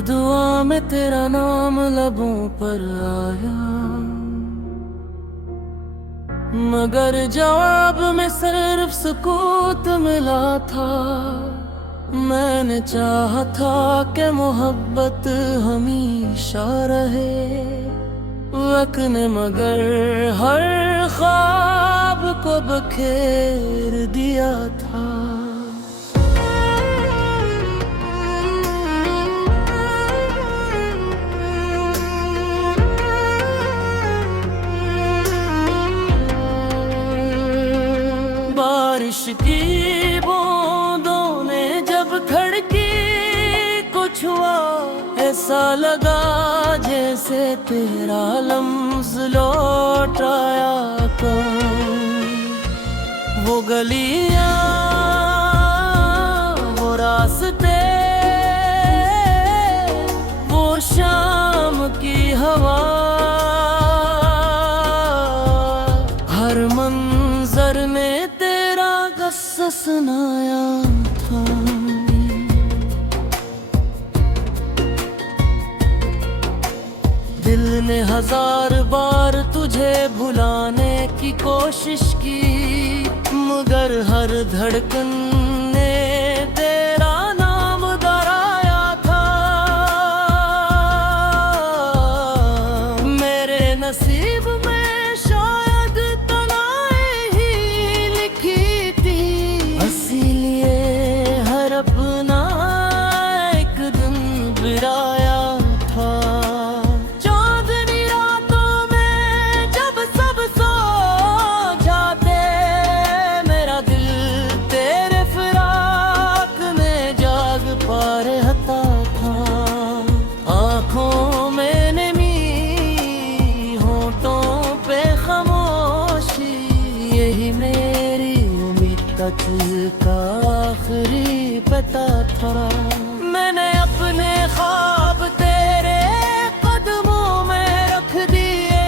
दुआ में तेरा नाम लबों पर आया, मगर जवाब में सिर्फ सुकूत मिला था। मैंने चाहा था कि मोहब्बत हमेशा रहे, वक्त ने मगर हर ख्वाब को बखेर दिया था। बारिश की बूंदों ने जब धड़की, कुछ हुआ ऐसा लगा जैसे तेरा लम्स लौट आया। वो गलियां, वो रास्ते, वो शाम की हवा, हर मंजर में तेरा गस्सा सुनाया था। दिल ने हजार बार तुझे भुलाने की कोशिश की, मगर हर धड़कन ने तेरा नाम दोहराया था। मेरे नसीब में शायद तन्हाई ही लिखी थी, इसीलिए हर अपना एक दिन बिराया था। चांदनी रातों में जब सब सो जाते, मेरा दिल तेरे फिराक में जाग पा रहता था। आँखों में नमी, होठों पे खामोशी, यही मेरी उम्मीद तक का आखिरी पता था। मैंने अपने ख्वाब तेरे कदमों में रख दिए,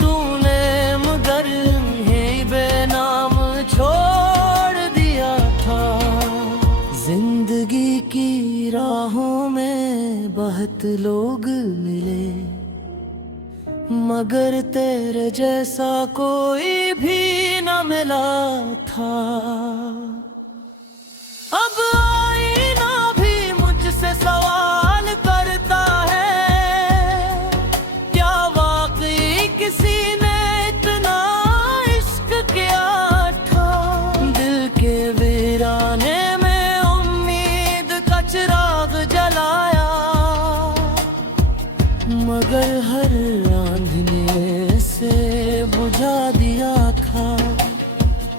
तूने मगर इन्हें बेनाम छोड़ दिया था। जिंदगी की राहों में बहुत लोग मिले, मगर तेरे जैसा कोई भी न मिला था। अब आईना भी मुझसे सवाल करता है, क्या वाकई किसी ने इतना इश्क किया था। दिल के वीराने में उम्मीद का चिराग जलाया, मगर हर आंधने से बुझा दिया था।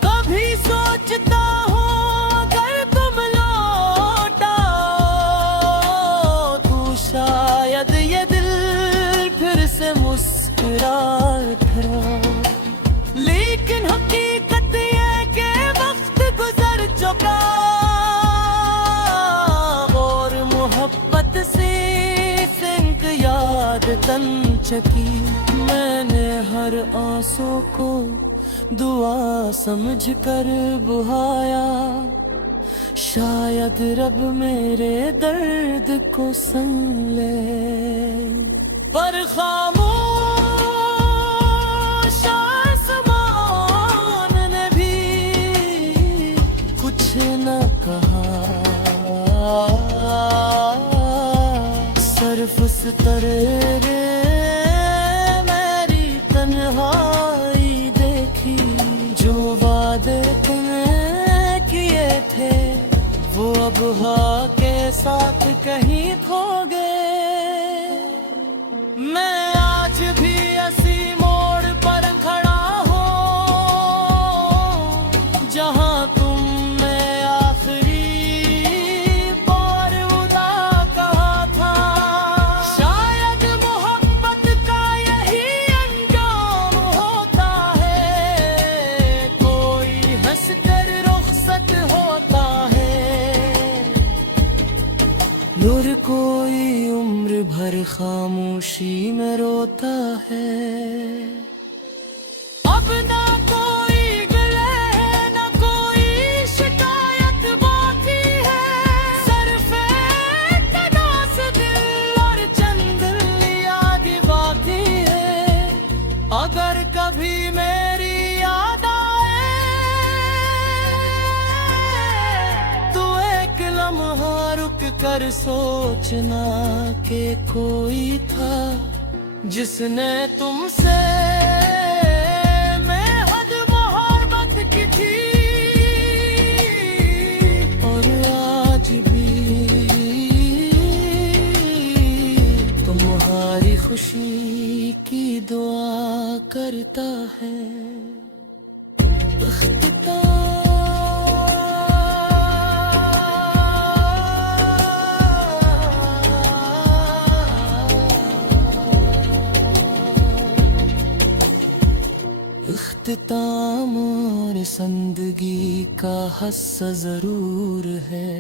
कभी सोचता हूँ अगर तुम लौटा, तू शायद ये दिल फिर से मुस्कुराता। लेकिन हकीकत ये कि वक्त गुजर चुका, और मोहब्बत से सिंक याद तन चकी। मैंने हर आंसू को दुआ समझ कर बुहाया, शायद रब मेरे दर्द को सुन ले। पर खामोश आसमान ने भी कुछ न कहा, सिर्फ सितारे मेरी तन्हाई देखी। जो वादे तूने किए थे, वो अब हवा के साथ कहीं खो गए। मैं आज भी इसी मोड़ पर खड़ा हूँ, जहाँ तुमने आखिरी बार उदा कहा था। शायद मोहब्बत का यही अंजाम होता है, कोई हंस कर रुखसत होता है, और कोई उम्र भर खामोशी में रोता है। अब ना कोई गिले है, ना कोई शिकायत बाकी है, सिर्फ एक तनासुर कर सोचना कि कोई था जिसने तुमसे बेहद मोहब्बत की थी, और आज भी तुम्हारी खुशी की दुआ करता है। इख्तिताम और जिंदगी का हिस्सा जरूर है,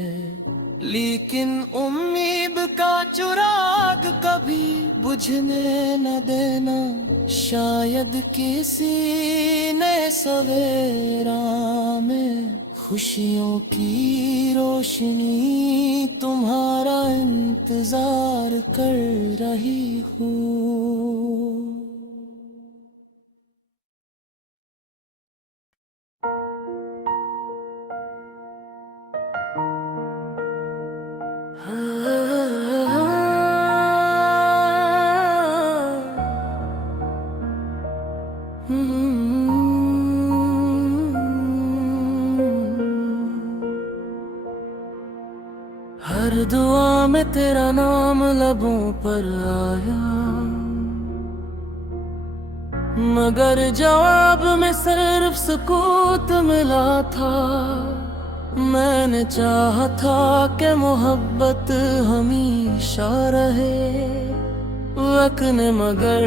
लेकिन उम्मीद का चिराग कभी बुझने न देना। शायद किसी नए सवेरा में खुशियों की रोशनी तुम्हारा इंतजार कर रही हूँ। हर दुआ में तेरा नाम लबों पर आया, मगर जवाब में सिर्फ सुकूत मिला था। मैंने चाहा था कि मोहब्बत हमेशा रहे, वक्त ने मगर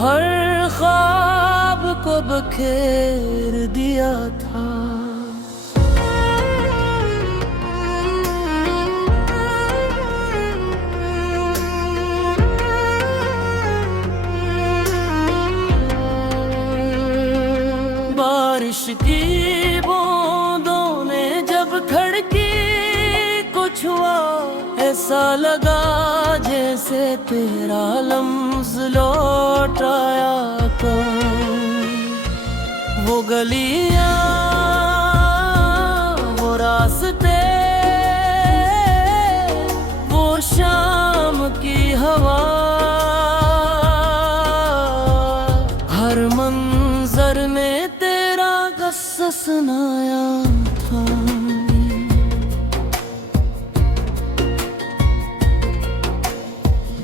हर ख्वाब को बखेर दिया था। बारिश की बूंदों ने जब खड़की कुछ हुआ, ऐसा लगा जैसे तेरा लम्स लौट आया। वो गलियां, वो रास्ते, वो शाम की हवा, हर मंजर ने तेरा गस्सा सुनाया था।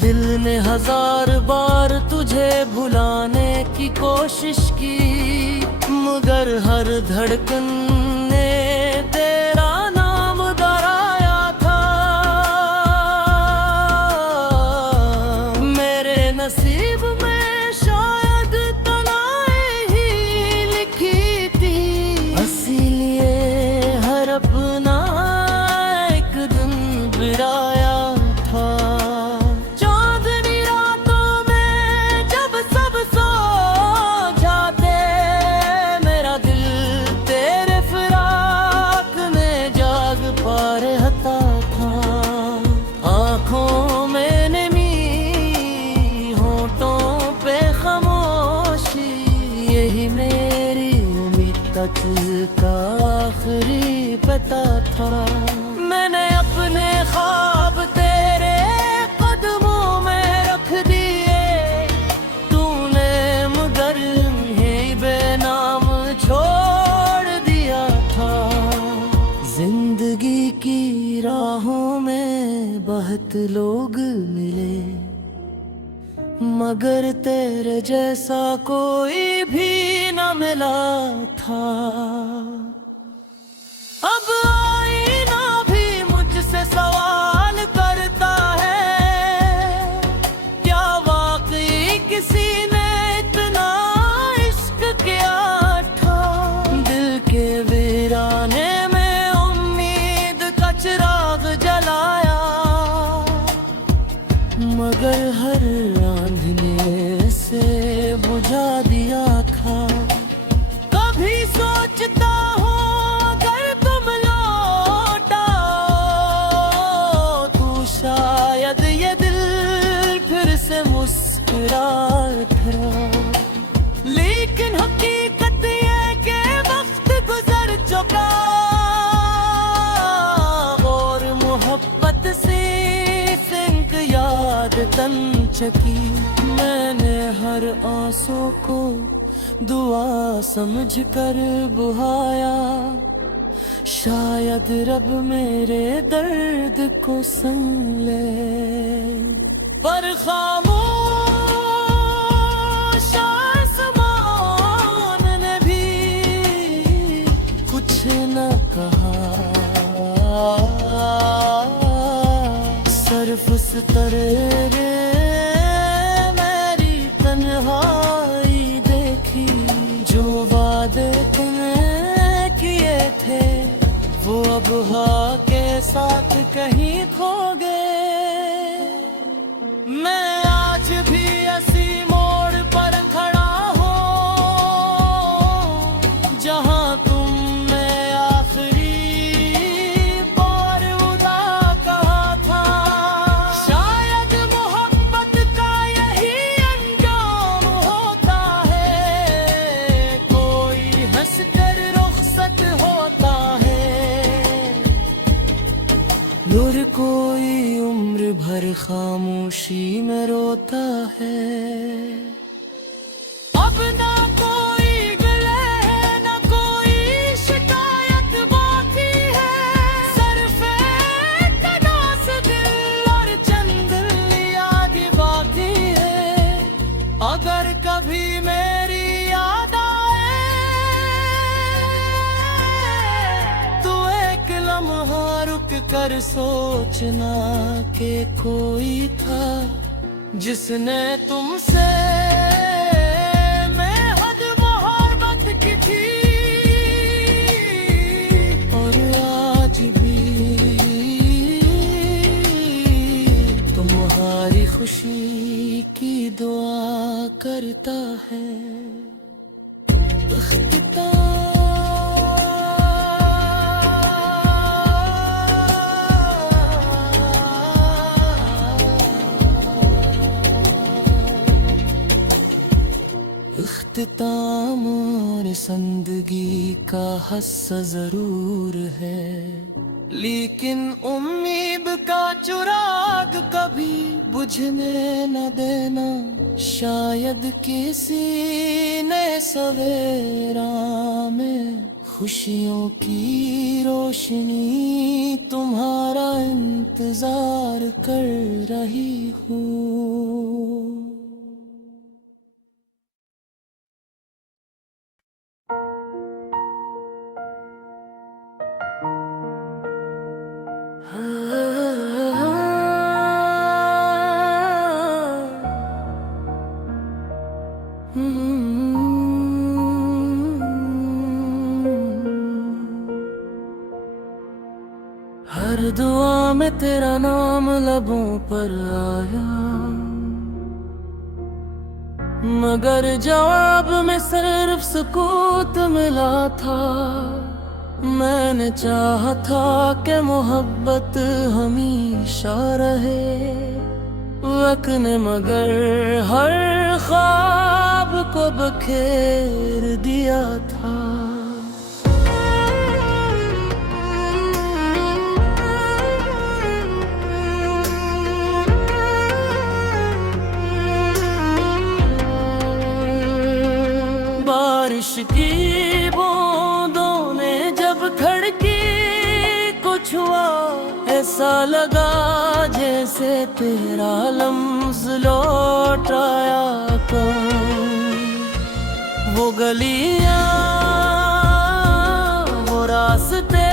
दिल ने हजार बार तुझे भुलाने की कोशिश की, मगर हर धड़कन ने तेरा नाम दोहराया था। मेरे नसीब में शायद तन्हाई ही लिखी थी, इसीलिए हर अपना एक दिन बिराया था। चांदनी रातों में जब सब सो जाते, मेरा दिल तेरे फिराक में जाग पा रहता था। आँखों में नमी, होठों पे खामोशी, यही मेरी उम्मीद तक का आखिरी पता था। मैंने अपने ख्वाब तेरे कदमों में रख दिए, तूने मगर यही बेनाम छोड़ दिया था। जिंदगी की राहों में बहुत लोग मिले, मगर तेरे जैसा कोई भी न मिला था। अब आईना भी मुझसे सवाल करता है, क्या वाकई किसी ने इतना इश्क किया था। दिल के वीराने में उम्मीद का चिराग जलाया, मगर हर आंधने से बुझा दिया था। कभी सोचता हूँ अगर तुम लौटा, तू शायद ये दिल फिर से मुस्कुराता। लेकिन हकीकत ये कि वक्त गुजर चुका, और मोहब्बत से चकी। मैंने हर आंसू को दुआ समझ कर बुहाया, शायद रब मेरे दर्द को सुन ले। पर खामोश आसमान ने भी कुछ न कहा। सरफ तरे मेरी तन्हाई देखी, जो वादे तुमने किए थे वो अब हवा के साथ कहीं खो गए। मैं आज भी ऐसी मोड़ पर खड़ा हूँ जहाँ तुमने आखिरी बार उदा कहा था। शायद मोहब्बत का यही अंजाम होता है, कोई हंसकर रुखसत होता है और कोई उम्र भर खामोशी में रोता है। अब ना कोई गिले है, ना कोई शिकायत बाकी है। सिर्फ एक तनास दिल और चंद याद बाकी है। अगर कभी मेरी याद आए तो एक लम्हा रुक कर सोचना कि कोई था जिसने तुमसे बेहद मोहब्बत की थी। और आज भी तुम्हारी खुशी की दुआ करता है। इख्तिताम और जिंदगी का हिस्सा जरूर है, लेकिन उम्मीद का चिराग कभी बुझने न देना। शायद किसी नए सवेरा में खुशियों की रोशनी तुम्हारा इंतजार कर रही हूँ। हर दुआ में तेरा नाम लबों पर आया, मगर जवाब में सिर्फ सुकूत मिला था। मैंने चाहा था कि मोहब्बत हमेशा रहे, वक्त ने मगर हर ख्वाब को बखेर दिया था। बारिश की बूंदों ने जब धड़की, कुछ हुआ ऐसा लगा जैसे तेरा लम्स लौट आया। वो गलियां, वो रास्ते,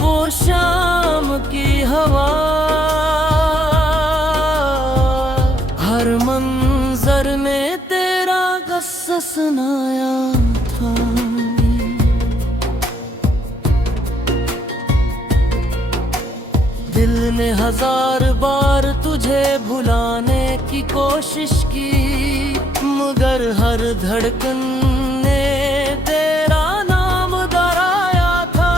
वो शाम की हवा, हर मंजर ने तेरा किस्सा सुनाया था। दिल ने हजार बार तुझे भुलाने की कोशिश की, मगर हर धड़कन ने तेरा नाम दोहराया था।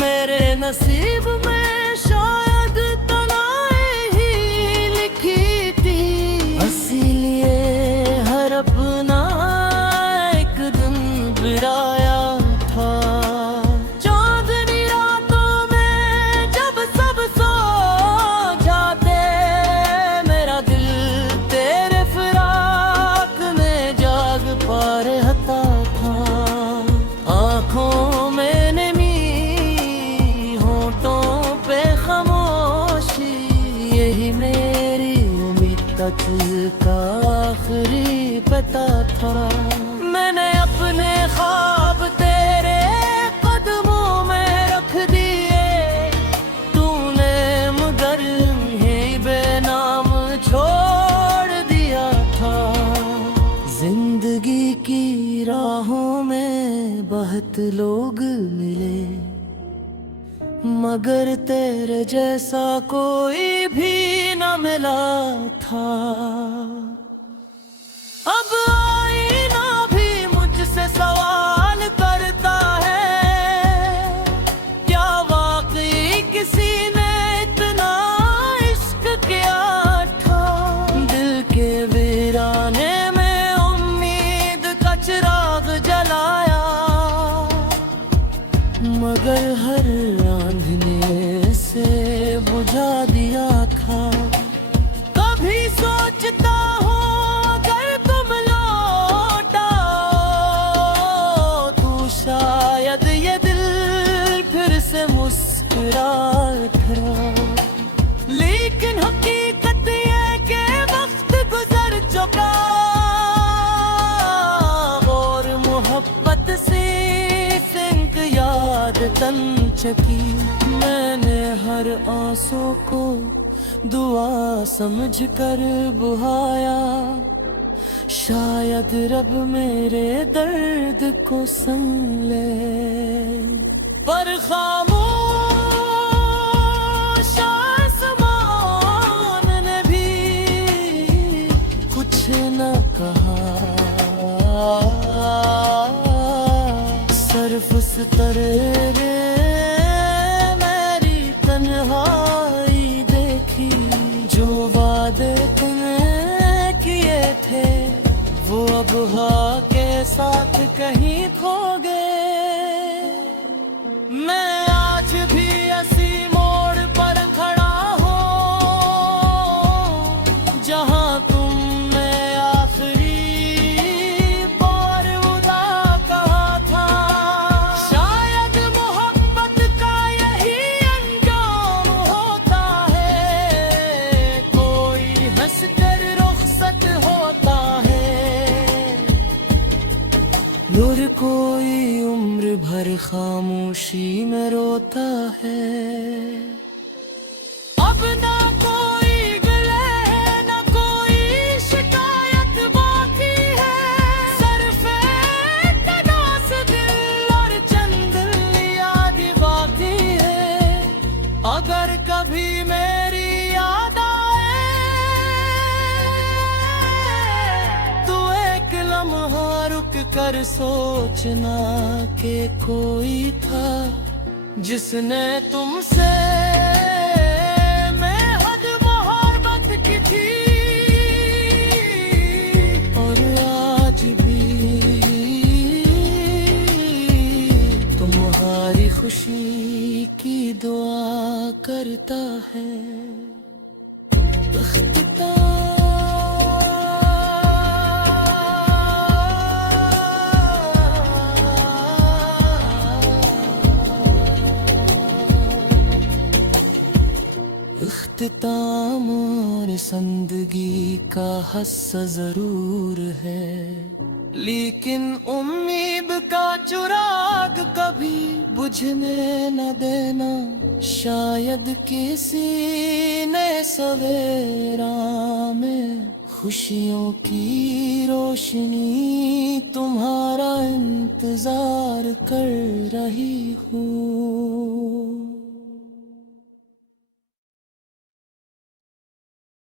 मेरे नसीब में शायद तनाए ही लिखी थी, इसीलिए हर अपना एक दिन बिराया था। चांदनी रातों में पा रहता था। आंखों में नमी, होठों पे खामोशी, यही मेरी उम्मीद तक का आखिरी पता था। मैंने अपने ख्वाब तेरे कदमों में रख दिए, तूने मगर यहीं बेनाम छोड़ दिया था। जिंदगी की राहों में बहुत लोग मिले, मगर तेरे जैसा कोई भी न मिला था। अब आईना भी मुझसे सवाल करता है, क्या वाकई किसी ने इतना इश्क किया था। दिल के वीराने में उम्मीद का चिराग जलाया, मगर हर आंधने से बुझा दिया था। कभी सोचता हूँ अगर तुम लौटा तो शायद ये दिल फिर से मुस्कुराता, लेकिन हकीकत ये कि वक्त गुजर चुका और मोहब्बत से सिंक याद तन चकी। मैंने हर आंसू को दुआ समझ कर बुहाया, शायद रब मेरे दर्द को सुन ले। पर खामोश आसमान ने भी कुछ न कहा, सर्फ सितरे मेरी तन्हाई देखी। जो वादे तुमने किए थे वो अब हवा के साथ कहीं खो गए। मैं आज भी ऐसी मोड़ पर खड़ा हूँ जहाँ तुमने आखिरी बार उदा कहा था। शायद मोहब्बत का यही अंजाम होता है, कोई हंस कर रुखसत होता है और कोई उम्र भर खामोशी में रोता है। अब ना कोई गिले है, ना कोई शिकायत बाकी है, सिर्फ एक उदास दिल और चंद याद बाकी है। अगर कभी मेरी याद आए तो एक लम्हा रुक कर सोचना कि कोई था जिसने तुमसे बेहद मोहब्बत की थी। और आज भी तुम्हारी खुशी की दुआ करता है। इख्तिताम और जिंदगी का हिस्सा जरूर है, लेकिन उम्मीद का चिराग कभी बुझने न देना। शायद किसी नए सवेरा में खुशियों की रोशनी तुम्हारा इंतजार कर रही हूँ।